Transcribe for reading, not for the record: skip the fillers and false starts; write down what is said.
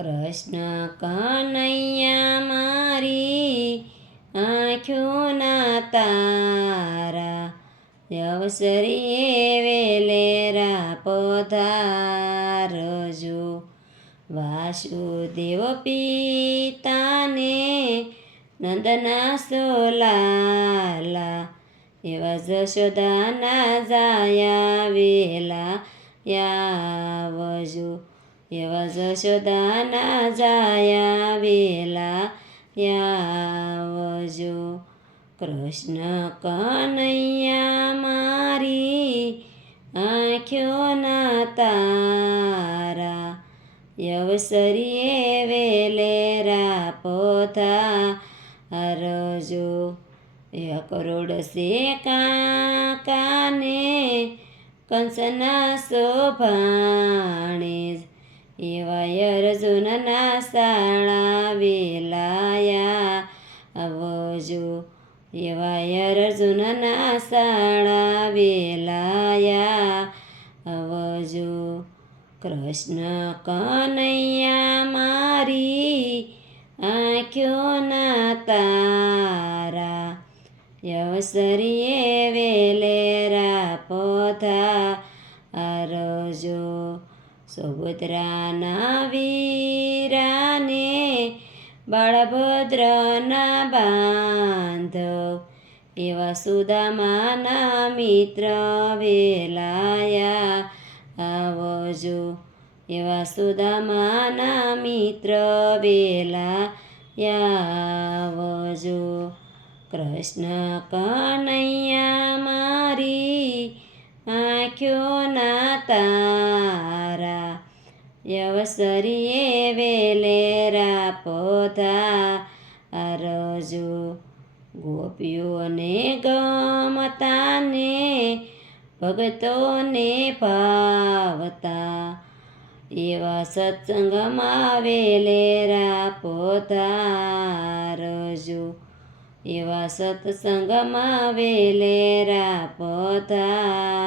કૃષ્ણ કનૈયા મારી આંખોના તારા, અવસરીએ વેલેરા પધારજો. વાસુદેવ પિતાને નંદના સોલાલા, એવા જશોદાના જાયા વેલા આવજો. એવા જશોદાના જાયા વેલા આવજો. કૃષ્ણ કનૈયા મારી આંખોના તારા, અવસરીએ વેલેરા પધારજો. 1 કરોડ સે કાકાને કંસના શોભાણે, એવા અર્જુનના શાળા વેલાયા આવજો. એવા અર્જુનના શાળા વેલાયા આવજો. કૃષ્ણ કનૈયા મારી આંખોના તારા, અવસરીએ વેલેરા પધારજો. સુભદ્રાના વીરાને બાળભદ્રના બાંધવ, એવા સુદામાના મિત્ર વેલાયા આવજો. એવા સુદામાના મિત્ર વેલાયા આવજો. કૃષ્ણ કનૈયા મારી આંખોના તારા, અવસરીએ વેલેરા પધારજો. ગોપીઓને ગમતાને ભગતોને ભાવતા, એવા સત્સંગમાં વેલેરા પધારજો. એવા સત્સંગમાં વેલેરા પધારજો.